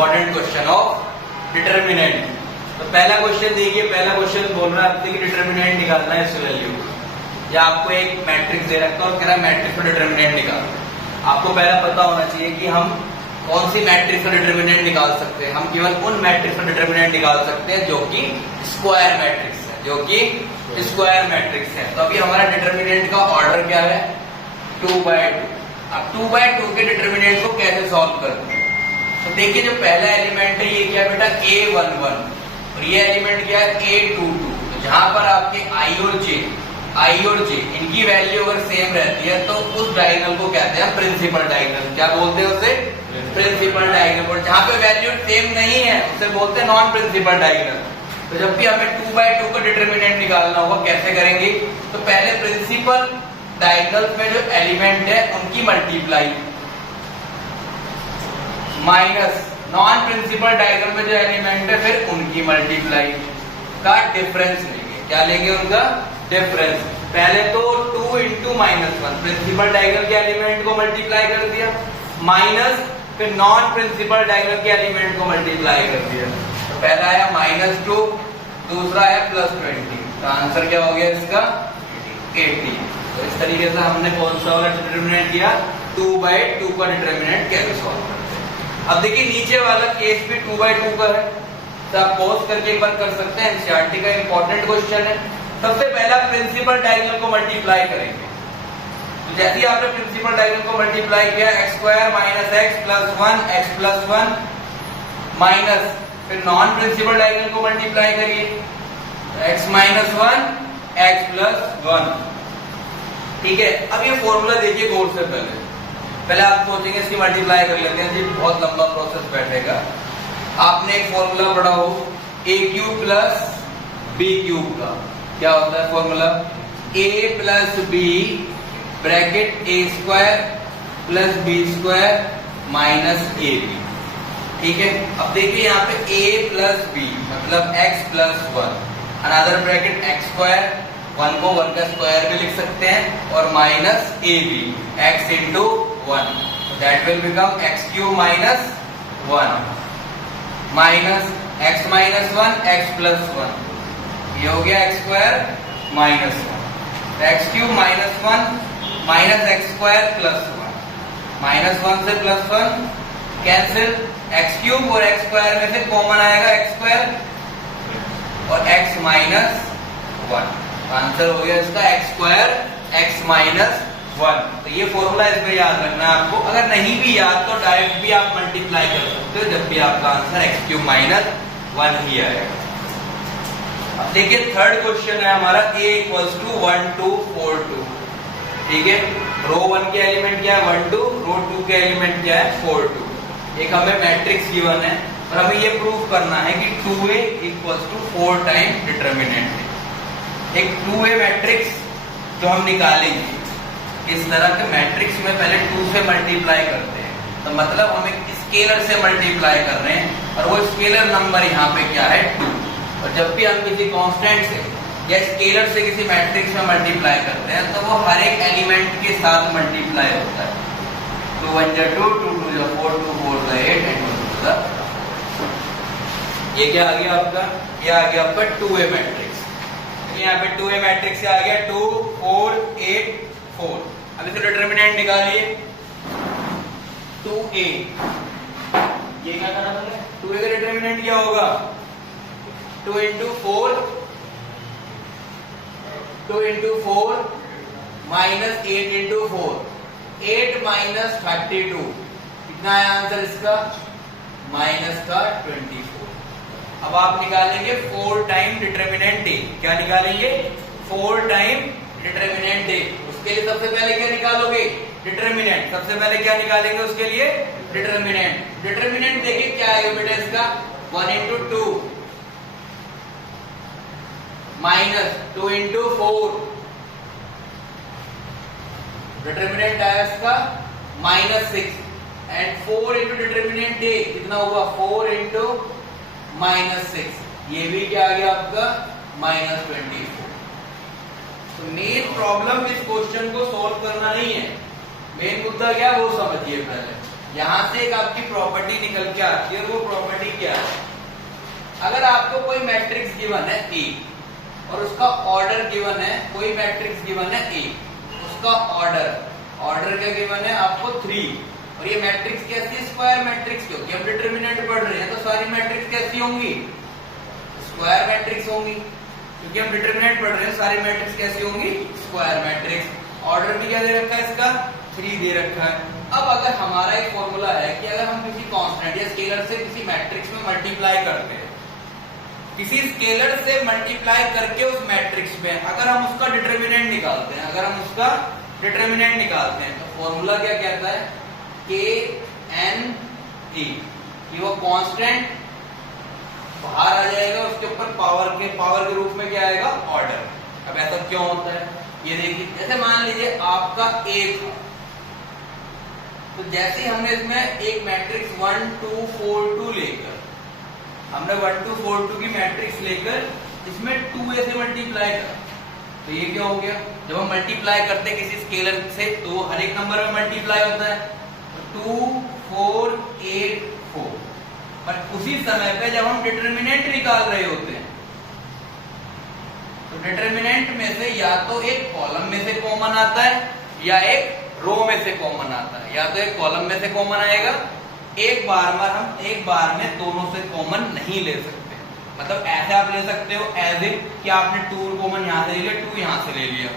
Important question of determinant. तो पहला question देखिए, पहला क्वेश्चन बोल रहा है आपसे कि डिटर्मिनेंट निकालना है इस वैल्यू, या आपको एक मैट्रिक्स दे रखा है और कह रहा है मैट्रिक्स का डिटर्मिनेंट निकाल। आपको पहला पता होना चाहिए कि हम कौन सी मैट्रिक्स का डिटर्मिनेंट निकाल सकते हैं। हम केवल उन मैट्रिक्स का डिटर्मिनेंट निकाल सकते हैं जो कि स्क्वायर मैट्रिक्स है, जो कि स्क्वायर मैट्रिक्स है। तो अभी हमारा डिटर्मिनेंट का ऑर्डर क्या है, 2/2। अब 2/2 के डिटर्मिनेंट को कैसे सॉल्व करते हैं? तो देखिए जो पहला एलिमेंट है ये क्या बेटा, a11, और ये एलिमेंट क्या है, a22। तो जहां पर आपके i और j इनकी वैल्यू अगर सेम रहती है तो उस डायगोनल को कहते हैं प्रिंसिपल डायगोनल। क्या बोलते हैं उसे, प्रिंसिपल डायगोनल। और जहां पे वैल्यू सेम नहीं है उसे बोलते हैं नॉन प्रिंसिपल डायगोनल। तो जब भी हमें 2/2 का डिटर्मिनेंट निकालना होगा कैसे करेंगे, तो पहले प्रिंसिपल डायगोनल में जो एलिमेंट है उनकी multiply minus non principal diagonal में जो एलिमेंट है फिर उनकी मल्टीप्लाई का डिफरेंस लेंगे। क्या लेंगे, उनका डिफरेंस। पहले तो 2 इंटू -1 प्रिंसिपल डायगोनल के एलिमेंट को मल्टीप्लाई कर दिया, माइनस फिर नॉन प्रिंसिपल डायगोनल के एलिमेंट को मल्टीप्लाई कर दिया। तो पहला आया -2, दूसरा है +20। तो आंसर क्या हो गया इसका, 80। तो इस तरीके से हमने कौन सा वाला डिटर्मिनेंट किया, 2/2 का डिटर्मिनेंट कैसे सॉल्व करते हैं। अब देखिए नीचे वाला केस भी 2/2 का है, तो आप पॉज करके एक बार कर सकते हैं। एनसीईआरटी का इंपॉर्टेंट क्वेश्चन है। सबसे पहला प्रिंसिपल डायगोनल को मल्टीप्लाई करेंगे। तो जैसे ही आपने प्रिंसिपल डायगोनल को मल्टीप्लाई किया, x² - x + 1 x + 1 माइनस फिर नॉन प्रिंसिपल डायगोनल को मल्टीप्लाई करिए, x - 1 x + 1। ठीक है। अब ये फॉर्मूला देखिए गौर से, पहले आप सोचेंगे इसकी मल्टीप्लाई कर लेते हैं जी, बहुत लंबा प्रोसेस बैठेगा। आपने एक फॉर्मूला पढ़ा हो a³ + b³ का, क्या होता है formula, a + b bracket a² + b² - ab। ठीक है। अब देखिए यहाँ पे a + b मतलब x + 1, अनदर ब्रैकेट x², 1 को 1 का स्क्वायर भी लिख सकते हैं, और -ab x × 1, that will become x³ - 1 minus x - 1 x + 1, ये हो गया x² - 1, x³ - 1 -x² + 1, -1 से +1 कैंसिल, x³ और x² में से कॉमन आएगा x² और x - 1। आंसर हो गया इसका x² x - 1। तो ये फॉर्मूला इसमें याद रखना है आपको। अगर नहीं भी याद तो डायरेक्ट भी आप मल्टीप्लाई कर सकते हो, जब भी आपका आंसर x³ - 1 ही आएगा। अब देखिए थर्ड क्वेश्चन है हमारा a = 1 2 4 2। ठीक है। रो 1 के एलिमेंट क्या है, 1 2, रो 2 के एलिमेंट क्या है, 4 2। एक हमें मैट्रिक्स गिवन है और हमें ये प्रूव करना है कि 2a = 4 टाइम डिटर्मिनेंट। एक 2a मैट्रिक्स जो हम निकालेंगे, इस तरह के मैट्रिक्स में पहले 2 से मल्टीप्लाई करते हैं, तो मतलब हम एक स्केलर से मल्टीप्लाई कर रहे हैं और वो स्केलर नंबर यहाँ पे क्या है, 2। और जब भी हम किसी कांस्टेंट से या स्केलर से किसी मैट्रिक्स में मल्टीप्लाई करते हैं तो वो हर एक एलिमेंट के साथ मल्टीप्लाई होता है। 2 1 2 2 2 4 2 4 8 एंड 2 ये क्या आ गया आपका, ये आ गया आपका 2a मैट्रिक्स। यहाँ पे 2a मैट्रिक्स आ गया 2 4 8 4। अब इसका डिटर्मिनेंट निकालिए, 2a, ये क्या करा मैंने, 2a का डिटर्मिनेंट क्या होगा, 2 × 4 -8 × 4, 8 - 32। कितना है आंसर इसका, -24। अब आप निकालेंगे 4 टाइम डिटर्मिनेंट a। क्या निकालेंगे, 4 टाइम डिटर्मिनेंट a। उसके लिए सबसे पहले क्या निकालोगे, डिटर्मिनेंट। सबसे पहले क्या निकालेंगे उसके लिए, डिटर्मिनेंट। डिटर्मिनेंट देखिए क्या आएगा बेटा इसका, 1 × 2 -2 × 4, डिटर्मिनेंट आया इसका -6, एंड 4 × डिटर्मिनेंट a कितना हुआ, 4 × -6, ये भी क्या आ गया आपका -24। तो मेन प्रॉब्लम इस क्वेश्चन को सॉल्व करना नहीं है, मेन मुद्दा क्या वो समझिए पहले। यहां से एक आपकी प्रॉपर्टी निकल के आती है, और वो प्रॉपर्टी क्या है? अगर आपको कोई मैट्रिक्स गिवन है ए और उसका ऑर्डर गिवन है, कोई मैट्रिक्स गिवन है ए, उसका ऑर्डर क्या गिवन है आपको 3, और ये मैट्रिक्स कैसी है? स्क्वायर मैट्रिक्स, क्योंकि हम डिटरमिनेंट पढ़ रहे हैं तो सारी मैट्रिक्स कैसी होंगी? स्क्वायर मैट्रिक्स होंगी, क्योंकि हम डिटरमिनेंट पढ़ रहे हैं, सारी मैट्रिक्स कैसी होंगी? Square matrix. ऑर्डर भी क्या दे रखा है इसका? 3 दे रखा है। अब अगर हमारा एक फॉर्मूला है कि अगर हम किसी कांस्टेंट या स्केलर से किसी मैट्रिक्स में मल्टीप्लाई करते हैं, किसी स्केलर से मल्टीप्लाई करके उस मैट्रिक्स में अगर हम उसका डिटरमिनेंट निकालते हैं, तो फॉर्मूला क्या कहता है? KNE, ये वो कांस्टेंट बाहर आ जाएगा, उसके ऊपर पावर के रूप में क्या आएगा? ऑर्डर। अब ऐसा क्यों होता है ये देखिए, जैसे मान लीजिए आपका A था, तो जैसे हमने इसमें एक मैट्रिक्स 1 2 4 2 लेकर, हमने 1 2 4 2 की मैट्रिक्स लेकर इसमें 2a से मल्टीप्लाई करा, तो ये क्या हो गया? जब हम मल्टीप्लाई करते हैं किसी स्केलर से तो हर एक नंबर में मल्टीप्लाई होता है, 2 4 8 4। पर उसी समय पे जब हम डिटरमिनेंट निकाल रहे होते हैं तो डिटरमिनेंट में से या तो एक कॉलम में से कॉमन आता है या एक रो में से कॉमन आता है। या तो एक कॉलम में से कॉमन आएगा, एक बार में दोनों से कॉमन नहीं ले सकते। मतलब ऐसे आप ले सकते हो एज इफ कि आपने 2 कॉमन यहां से ले लिया, 2 यहां से ले लिया।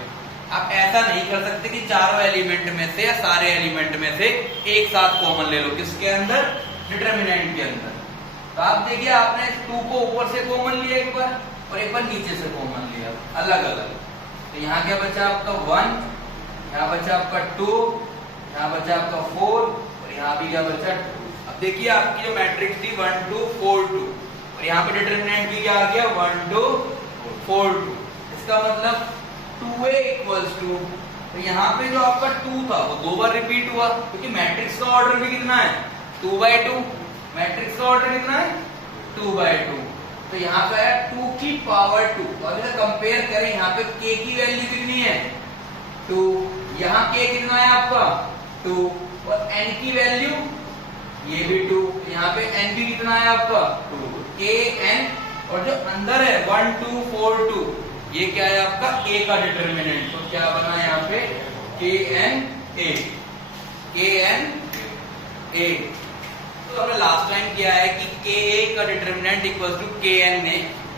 आप ऐसा नहीं कर सकते कि चारों एलिमेंट में से या सारे एलिमेंट में से एक साथ कॉमन ले लो। किसके अंदर? डिटरमिनेंट के अंदर। तो आप देखिए आपने 2 को ऊपर से कॉमन लिया एक बार और एक बार नीचे से कॉमन लिया, अलग अलग। तो यहाँ क्या बचा आपका 1, यहाँ बचा आपका 2, यहाँ बचा आपका 4 और यहाँ भी क्या बचा 2। अब देखिए आपकी जो मैट्रिक्स थी 1 2 4 2 और यहाँ पे डिटरमिनेंट भी क्या आ गया 1 2 4 2। इसका मतलब 2a इक्वल्स टू, तो यहाँ पे जो आपका 2 था वो 2 बार रिपीट हुआ, क्योंकि मैट्रिक्स का ऑर्डर भी कितना है 2/2। मैट्रिक्स का ऑर्डर कितना है 2/2। तो यहाँ पे आया 2 की पावर 2। तो अभी कंपेयर करें, यहाँ पे k की वैल्यू कितनी है 2, यहाँ k कितना है आपका 2 और n की वैल्यू ये भी 2, यहाँ पे n भी कितना है आपका 2, kn। और जो अंदर है 1 2 4 2 ये क्या है आपका a का डिटरमिनेंट। तो क्या बना यहाँ पे kna। तो हमने लास्ट टाइम किया है कि ka का डिटरमिनेंट इक्वल टू kna।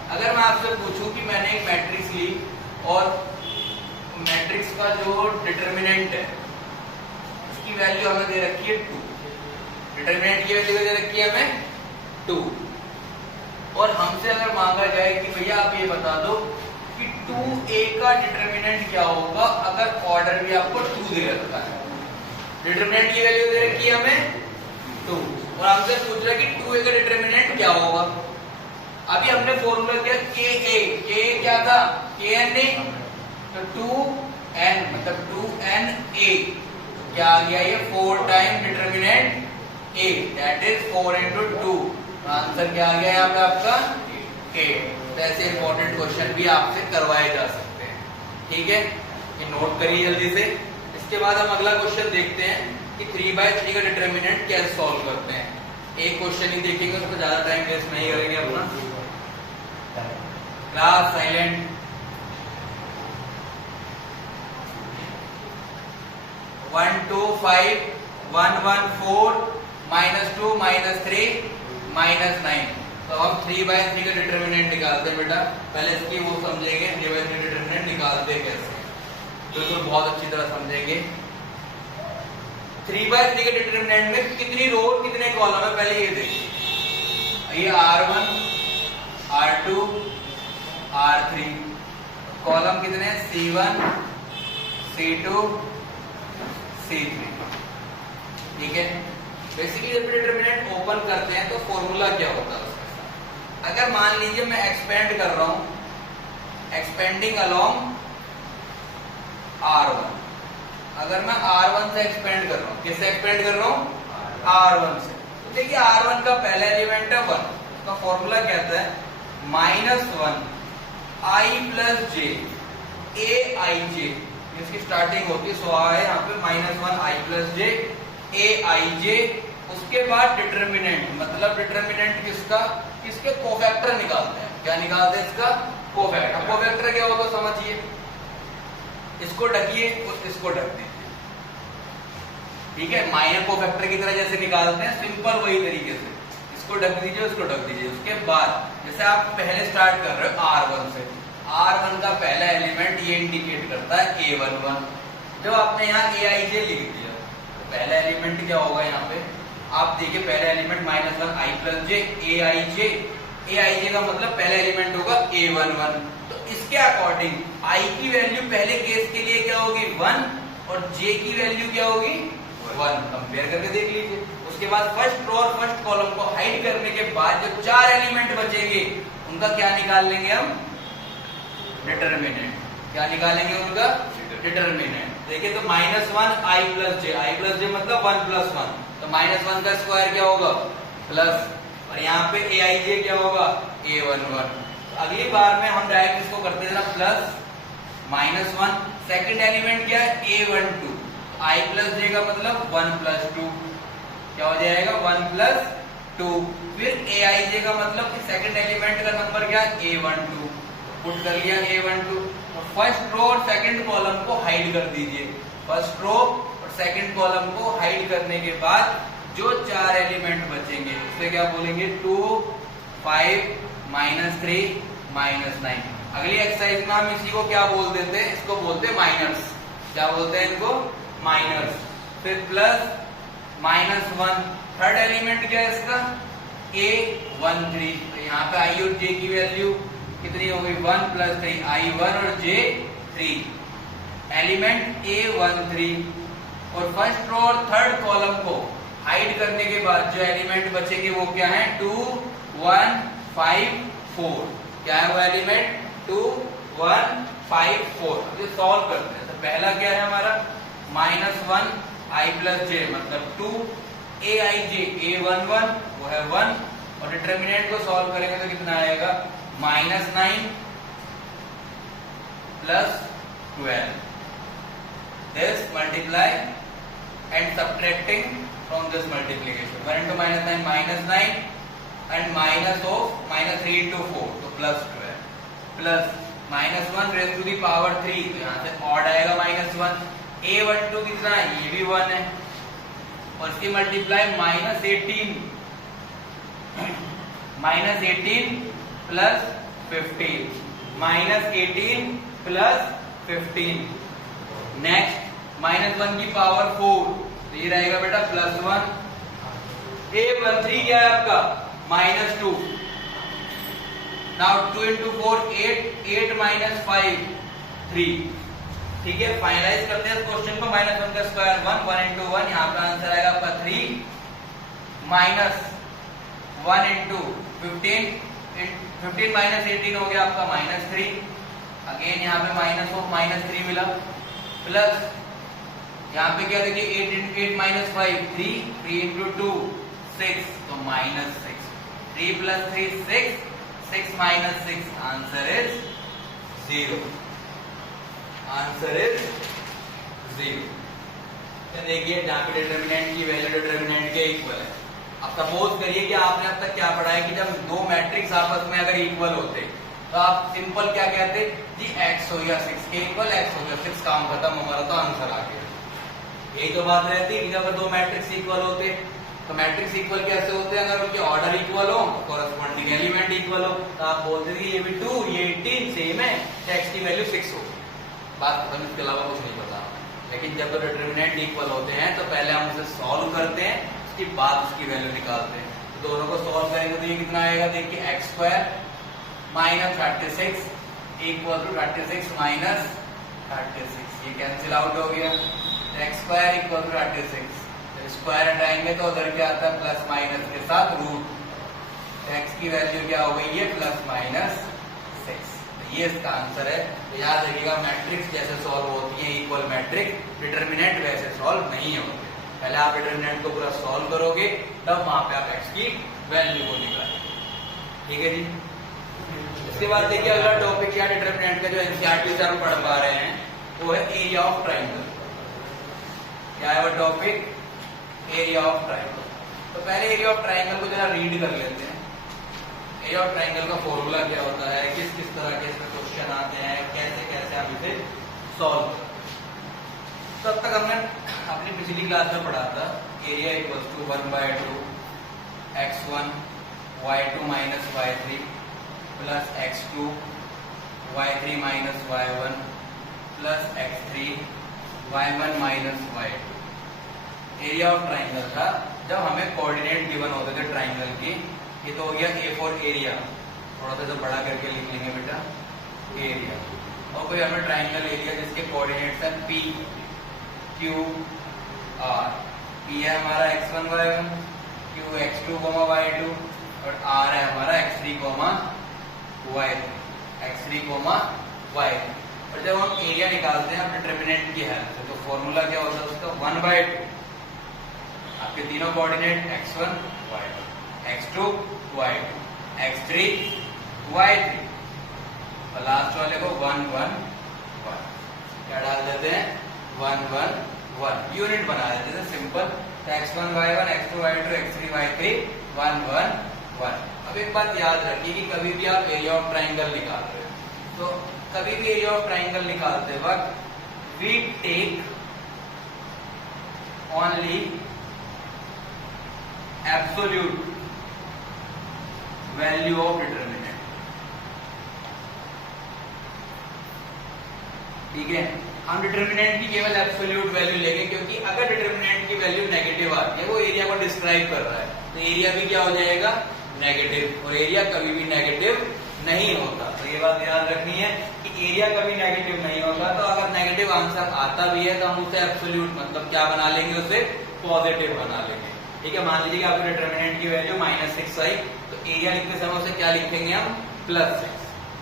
अगर मैं आपसे पूछूं कि मैंने एक मैट्रिक्स ली और मैट्रिक्स का जो डिटरमिनेंट है इसकी वैल्यू हमें दे रखी है 2, डिटरमिनेंट की वैल्यू दे रखी है हमें 2, और हमसे अगर मांगा जाए कि भैया आप ये बता दो कि 2a का डिटरमिनेंट क्या होगा अगर ऑर्डर भी आपको 2 दे रखा है। डिटरमिनेंट की वैल्यू दे रखी है हमें 2 और हमसे पूछ रहा है कि 2a का डिटरमिनेंट क्या होगा। अभी हमने फॉर्मूला किया ka क्या था kna, तो 2n मतलब 2na क्या आ गया ये 4 time determinant a, that is 4 into 2। Answer क्या आ गया यहाँ पे आपका k। तो ऐसे इंपॉर्टेंट क्वेश्चन भी आपसे करवाए जा सकते हैं, ठीक है, ये नोट करिए जल्दी से। इसके बाद हम अगला क्वेश्चन देखते हैं कि 3/3 का डिटरमिनेंट कैसे सॉल्व करते हैं। एक क्वेश्चन ही देखेंगे, उसमें ज्यादा टाइम वेस्ट नहीं करेंगे अपना। Class silent. 1 2 5 1 1 4 -2 -3 -9। तो हम 3/3 का डिटरमिनेंट निकालते हैं बेटा। पहले इसकी वो समझेंगे 3/3 डिटरमिनेंट निकालते कैसे, बिल्कुल बहुत अच्छी तरह समझेंगे। 3/3 के डिटरमिनेंट में कितनी रो कितने कॉलम है पहले ये देखिए। ये R1 R2 R3, कॉलम कितने C1 C2 C3, ठीक है। बेसिकली जब डिटरमिनेंट ओपन करते हैं तो फॉर्मूला क्या होता है उसके साथ। अगर मान लीजिए मैं एक्सपेंड कर रहा हूं, एक्सपेंडिंग अलोंग R1, अगर मैं R1 से एक्सपेंड कर रहा हूं, किससे एक्सपेंड कर रहा हूं R1 से, तो देखिए R1 का पहला एलिमेंट है 1, उसका फॉर्मूला कहता है -1 i + j aij, इसकी स्टार्टिंग होती है, सो है यहाँ पे -1 i + j aij उसके बाद डिटर्मिनेंट, मतलब डिटर्मिनेंट किसका, किसके कोफैक्टर निकालते हैं। क्या निकालते हैं? इसका कोफैक्टर। कोफैक्टर क्या होगा समझिए, इसको ढकिए और इसको ढक दीजिए, ठीक है। माइनर कोफैक्टर की तरह जैसे निकालते हैं, सिंपल वही तरीके से, इसको ढक दीजिए, उसको ढक दीजिए। उसके बाद जैसे आप पहले स्टार्ट कर रहे हो R1 से, R1 का पहला एलिमेंट ये इंडिकेट करता है A11। जब आपने यहाँ AIJ लिख दिया तो पहला एलिमेंट क्या होगा यहाँ पे, आप देखिए पहला element -1 I + j AIJ। AIJ का मतलब पहला एलिमेंट होगा A11। तो इसके अकॉर्डिंग I की वैल्यू पहले केस के लिए क्या होगी 1 और J की वैल्यू क्या होगी 1। कंपेयर करके देख लीजिए। उसके बाद फर्स्ट रो और फर्स्ट कॉलम को हाइड करने के बाद जो 4 एलिमेंट बचेंगे उनका क्या निकाल लेंगे हम, डिटर्मिनेंट। क्या निकालेंगे उनका, डिटर्मिनेंट। देखिए तो -1 I + j मतलब 1 + 1, तो -1 का स्क्वायर क्या होगा प्लस, और यहाँ पे AIJ क्या होगा A11। तो अगली बार में हम डायरेक्ट इसको करते हैं प्लस -1, सेकंड एलिमेंट क्या है A12, I + j का मतलब 1 + 2, क्या हो जाएगा 1 + 2। फिर AIJ का मतलब सेकंड एलिमेंट का नंबर क्या है A12, पुट कर लिया A12। और फर्स्ट रो और सेकंड कॉलम को हाइड कर दीजिए। फर्स्ट रो और सेकंड कॉलम को हाइड करने के बाद जो 4 एलिमेंट बचेंगे उसे क्या बोलेंगे 2, 5, -3, -9। अगली एक्सरसाइज में हम इसी को क्या बोल देते हैं, इसको बोलते हैं माइनर्स। क्या बोलते हैं इनको, माइनर्स। फिर प्लस -1, थर्ड एलिमेंट क्या है इसका A13। तो यहाँ पे I और J की वैल्यू कितनी हो गई 1 + 3, I1 और J 3, एलिमेंट A13। और फर्स्ट रो और थर्ड कॉलम को हाइड करने के बाद जो एलिमेंट बचेंगे वो क्या है 2, 1, 5, 4। क्या है वो एलिमेंट 2, 1, 5, 4। ये सॉल्व करते हैं। तो पहला क्या है हमारा -1 I + j मतलब 2, AIJ A11 वो है 1, और डिटर्मिनेंट को सॉल्व करेंगे तो कितना आएगा -9 + 12। This multiply and subtracting from this multiplication 1 into -9 -9 and minus of -3 into 4 तो +12 plus -1 raised to the power 3, तो यहाँ से ऑड आएगा -1। A12 कितना है, ये भी 1 है, और इसकी मल्टीप्लाई -18 प्लस 15 -18 प्लस 15। नेक्स्ट -1 की पावर 4, तो ये रहेगा बेटा +1। A13 क्या है आपका -2। Now 2 into 4 8 - 5 3। ठीक है, फाइनलाइज करते हैं इस क्वेश्चन को। -1 का स्क्वायर 1, 1 into 1, यहाँ पे आंसर आएगा आपका 3 -1 into 15 -18 हो गया आपका -3। अगेन यहाँ पे -3 मिला, प्लस यहाँ पे क्या देखिए 8 - 5 3 into 2 6, तो -6। 3 + 3 6, 6 - 6, आंसर इज 0। Answer is 0। देखिए जहाँ पे डिटर्मिनेंट की वैल्यू डिटर्मिनेंट के इक्वल है। अब सपोज करिए कि आपने अब तक क्या पढ़ा है कि जब दो मैट्रिक्स आपस में अगर इक्वल होते तो आप सिंपल क्या कहते जी x हो गया 6 के इक्वल, x हो गया 6, काम खत्म, हमारा तो आंसर आ गया। यही तो बात रहती है कि अगर दो मैट्रिक्स इक्वल होते तो मैट्रिक्स इक्वल कैसे होते हैं, अगर उनके ऑर्डर इक्वल हो तो कॉरेस्पॉन्डिंग एलिमेंट इक्वल हो, तो आप बोलते थे ये भी 2 ये 18 सेम है, x की वैल्यू 6 हो, बात खत्म, इसके अलावा कुछ नहीं पता। लेकिन जब तो डिटर्मिनेंट इक्वल होते हैं तो पहले हम उसे सॉल्व करते हैं, उसके बाद उसकी वैल्यू निकालते हैं। तो दोनों को सॉल्व करेंगे तो ये कितना आएगा, देखिए x² - 36 = 36 - 36, ये कैंसिल आउट हो गया। x² = 36, स्क्वायर हटाएंगे तो उधर क्या आता है प्लस माइनस के साथ रूट, x की वैल्यू क्या हो गई है +6। ये इसका आंसर है। तो याद रखिएगा मैट्रिक्स जैसे सॉल्व होती है इक्वल मैट्रिक्स, डिटर्मिनेंट वैसे सॉल्व नहीं होते। पहले आप डिटर्मिनेंट को पूरा सॉल्व करोगे तब वहां पे आप x की वैल्यू को निकालेंगे। ठीक है जी। इसके बाद देखिए अगला टॉपिक क्या डिटर्मिनेंट का जो एनसीईआरटी से हम पढ़ पा रहे हैं वो है एरिया ऑफ ट्रायंगल। क्या है वो टॉपिक, एरिया ऑफ ट्रायंगल। तो पहले एरिया ऑफ ट्राइंगल को जरा रीड कर लेते हैं। एरिया ऑफ ट्राइंगल का फॉर्मूला क्या होता है, किस किस तरह के इसमें क्वेश्चन आते हैं, कैसे कैसे हम इसे सॉल्व करें। तो अब तक हमने अपनी पिछली क्लास में पढ़ा था area equals to 1/2 x1 y2 minus y3 plus x2 y3 minus y1 plus x3 y1 minus y2। Area of triangle था जब हमें कोऑर्डिनेट गिवन होते थे ट्राइंगल की। ये तो हो गया ए फॉर एरिया, थोड़ा सा जो बड़ा करके लिख लेंगे बेटा एरिया। और कोई हमें ट्राइंगल एरिया जिसके कोऑर्डिनेट्स हैं P Q R। P है हमारा x1 y1, Q x2 y2 और R है हमारा x3 y3, x3 y3। और जब हम एरिया निकालते हैं डिटरमिनेंट की हेल्प से, तो फॉर्मूला क्या होता है उसका 1/2 आपके तीनों coordinate x1 y1, x2 y2, x3 y3 और लास्ट वाले को 1 1 1 क्या डाल देते हैं 1 1 1 यूनिट बना देते हैं सिंपल। तो x1 y1, x2 y2, x3 y3 1 1 1। अब एक बात याद रखिए कि कभी भी आप एरिया ऑफ ट्राइंगल निकाल रहे हो तो कभी भी एरिया ऑफ ट्राइंगल निकालते वक्त we take only absolute value of determinant. ठीक है, हम डिटरमिनेंट की केवल एब्सोल्यूट वैल्यू लेंगे, क्योंकि अगर डिटरमिनेंट की वैल्यू नेगेटिव आती है, वो एरिया को डिस्क्राइब कर रहा है, तो एरिया भी क्या हो जाएगा नेगेटिव, और एरिया कभी भी नेगेटिव नहीं होता। तो ये बात ध्यान रखनी है कि एरिया कभी नेगेटिव नहीं होता। तो अगर नेगेटिव आंसर आता भी है तो हम उसे एब्सोल्यूट मतलब क्या बना लेंगे, उसे पॉजिटिव बना लेंगे। ठीक है, मान लीजिए कि आपके डिटरमिनेंट की वैल्यू -6 आई, तो एरिया लिखते समय उसे क्या लिखेंगे हम +6।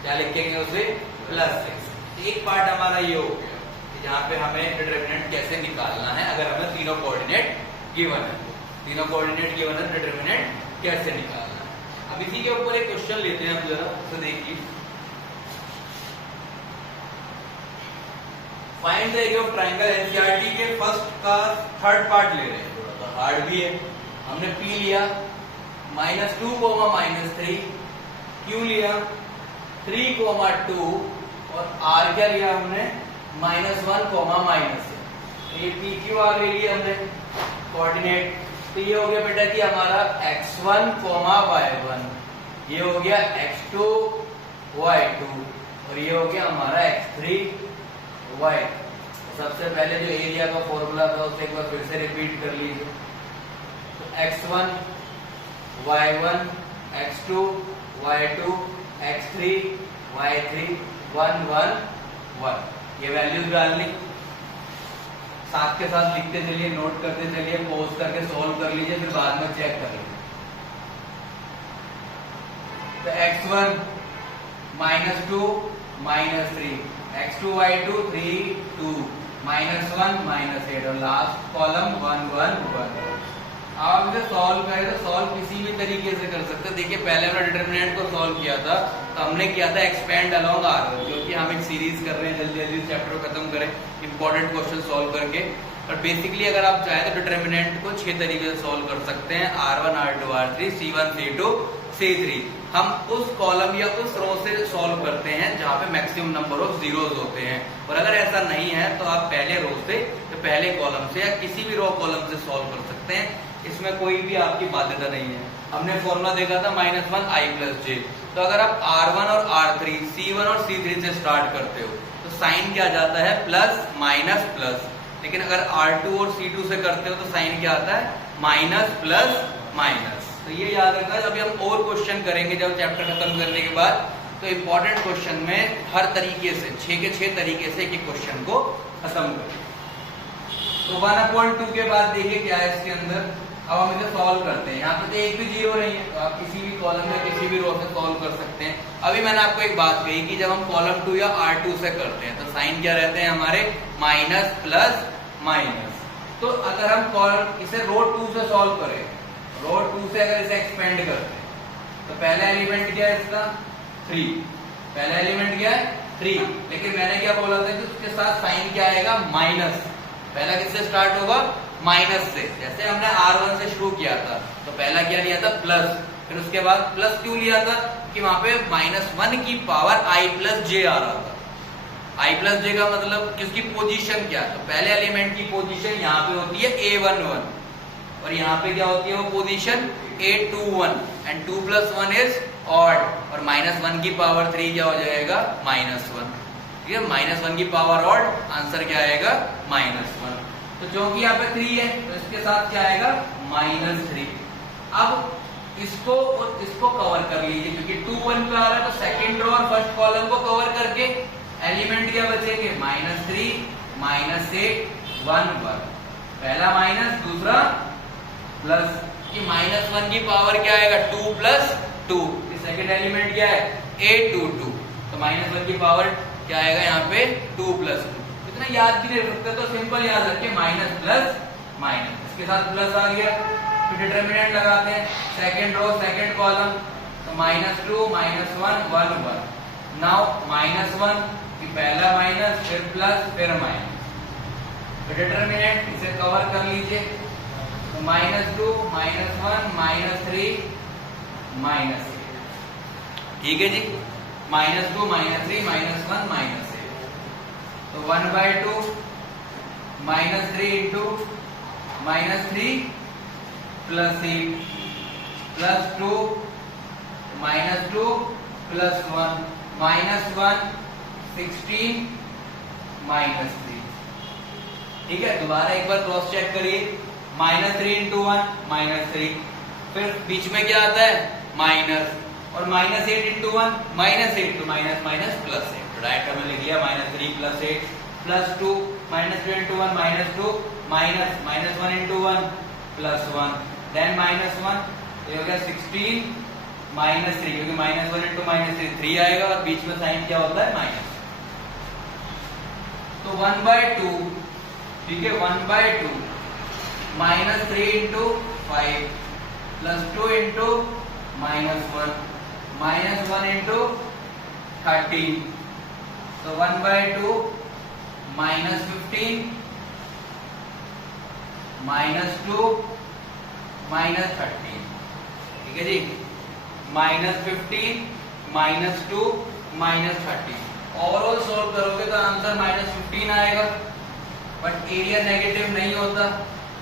क्या लिखेंगे उसे +6। एक पार्ट हमारा ये हो गया कि जहाँ पे हमें डिटरमिनेंट कैसे निकालना है अगर हमें तीनों कोऑर्डिनेट गिवन है। तीनों कोऑर्डिनेट गिवन है, डिटरमिनेंट कैसे निकालना है। अब इसी के ऊपर एक क्वेश्चन लेते हैं हम जरा, तो देखिए find the area of triangle. NCERT के फर्स्ट का थर्ड पार्ट ले रहे हैं, थोड़ा सा हार्ड भी है। हमने P लिया -2, -3, Q लिया 3, 2 और R क्या लिया हमने -1, -1। ये PQR ले लिया हमने कोऑर्डिनेट। तो ये हो गया बेटा कि हमारा x1, y1, ये हो गया x2 y2 और ये हो गया हमारा x3 y। सबसे पहले जो एरिया का फॉर्मूला था उसे एक बार फिर से रिपीट कर लीजिए। तो x1 y1, x2 y2, x3 y3 1 1 1। ये वैल्यूज डालनी, साथ के साथ लिखते चलिए, नोट करते चलिए, पॉज करके सॉल्व कर लीजिए, फिर बाद में चेक कर लीजिए। तो x1 -2 -3, x2 y2 3 2 -1 -8 और लास्ट कॉलम 1 1 1। आप इसे सॉल्व करें तो सॉल्व किसी भी तरीके से कर सकते हैं। देखिए पहले हमने डिटरमिनेंट को सॉल्व किया था, तो हमने किया था एक्सपेंड अलोंग R1, क्योंकि हम एक सीरीज कर रहे हैं, जल्दी जल्दी चैप्टर को खत्म करें इंपॉर्टेंट क्वेश्चन सॉल्व करके। और बेसिकली अगर आप चाहें तो डिटरमिनेंट को 6 तरीके से सॉल्व कर सकते हैं, R1 R2 R3 C1 C2 C3। हम उस कॉलम या उस रो से सॉल्व करते हैं जहाँ पे मैक्सिमम नंबर ऑफ जीरोज होते हैं। और अगर ऐसा नहीं है तो आप पहले रो से या पहले कॉलम से या किसी भी रो कॉलम से सॉल्व कर सकते हैं, इसमें कोई भी आपकी बाध्यता नहीं है। हमने फॉर्मूला देखा था -1 I + j। तो अगर आप R1 और R3 C1 और C3 से स्टार्ट करते हो तो साइन क्या जाता है प्लस माइनस प्लस। लेकिन अगर R2 और C2 से करते हो तो साइन क्या आता है माइनस प्लस माइनस। तो ये याद रखना, जब हम और क्वेश्चन करेंगे जब चैप्टर खत्म करने के बाद, तो इंपॉर्टेंट क्वेश्चन में हर तरीके से 6 के 6 तरीके से एक क्वेश्चन को खत्म करें। तो 1/2 के बाद देखिए क्या है इसके अंदर। अब हम इसे सॉल्व करते हैं। यहाँ पे तो एक भी जीरो नहीं है, तो आप किसी भी कॉलम में किसी भी रो से सॉल्व कर सकते हैं। अभी मैंने आपको एक बात कही कि जब हम कॉलम 2 या R2 से करते हैं तो साइन क्या रहते हैं हमारे माइनस प्लस माइनस। तो अगर हम इसे रो 2 से सॉल्व करें, रो 2 से अगर इसे एक्सपेंड करते हैं तो पहला एलिमेंट क्या है इसका 3, पहला एलिमेंट क्या है 3। लेकिन मैंने क्या बोला था कि उसके साथ साइन क्या आएगा माइनस। पहला किससे स्टार्ट होगा माइनस से, जैसे हमने R1 से शुरू किया था तो पहला क्या लिया था प्लस, फिर उसके बाद प्लस क्यों लिया था कि वहां पे -1 की पावर i प्लस जे आ रहा था। i प्लस जे का मतलब कि उसकी पोजीशन क्या है, तो पहले एलिमेंट की पोजीशन यहाँ पे होती है A11 और यहाँ पे क्या होती है वो position A21 and 2 + 1 is odd, और -1 की पावर 3 क्या हो जाएगा -1, ठीक है। -1 की पावर ऑड, आंसर क्या आएगा -1। तो जो कि यहाँ पे 3 है तो इसके साथ क्या आएगा -3। अब इसको और इसको कवर कर लीजिए क्योंकि 2 1 पे आ रहा है, तो सेकंड रो और फर्स्ट कॉलम को कवर करके एलिमेंट क्या बचेंगे -3 -8 1 1, पहला माइनस दूसरा प्लस, कि -1 की पावर क्या आएगा 2 + 2, सेकंड एलिमेंट क्या है A22, तो -1 की पावर क्या आएगा यहाँ पे 2 + 2। इतना याद भी नहीं रखते तो सिंपल याद रखिए माइनस प्लस माइनस, इसके साथ प्लस आ गया, फिर डिटरमिनेंट लगाते हैं सेकंड रो सेकंड कॉलम, तो -2 -1 1 1, नाउ -1 कि पहला माइनस फिर प्लस फिर माइनस, फिर डिटरमिनेंट इसे कवर कर लीजिए, तो -2 -1 -3 -8, ठीक है जी, -2 -3 -1 -8, तो 1/2 -3 इंटू -3 + 8 +2 -2 + 1 -1 16 -3, ठीक है। दोबारा एक बार क्रॉस चेक करिए, -3 × 1 -3, फिर बीच में क्या आता है माइनस, और -8 × 1 -8, तो माइनस माइनस प्लस 8, तो डायरेक्ट हमने लिख दिया -3 + 8 +2 -2 × 1 -2 -1 × 1 +1 देन -1, ये हो गया 16 -3, क्योंकि -1 × -3 3 आएगा और बीच में साइन क्या होता है माइनस, तो 1/2, ठीक है, 1/2 -3 × 5 +2 × -1 -1 × 13, तो 1/2 -15 -2 -13, ठीक है जी, -15 -2 -13, ओवरऑल सॉल्व करोगे तो आंसर -15 आएगा, बट एरिया नेगेटिव नहीं होता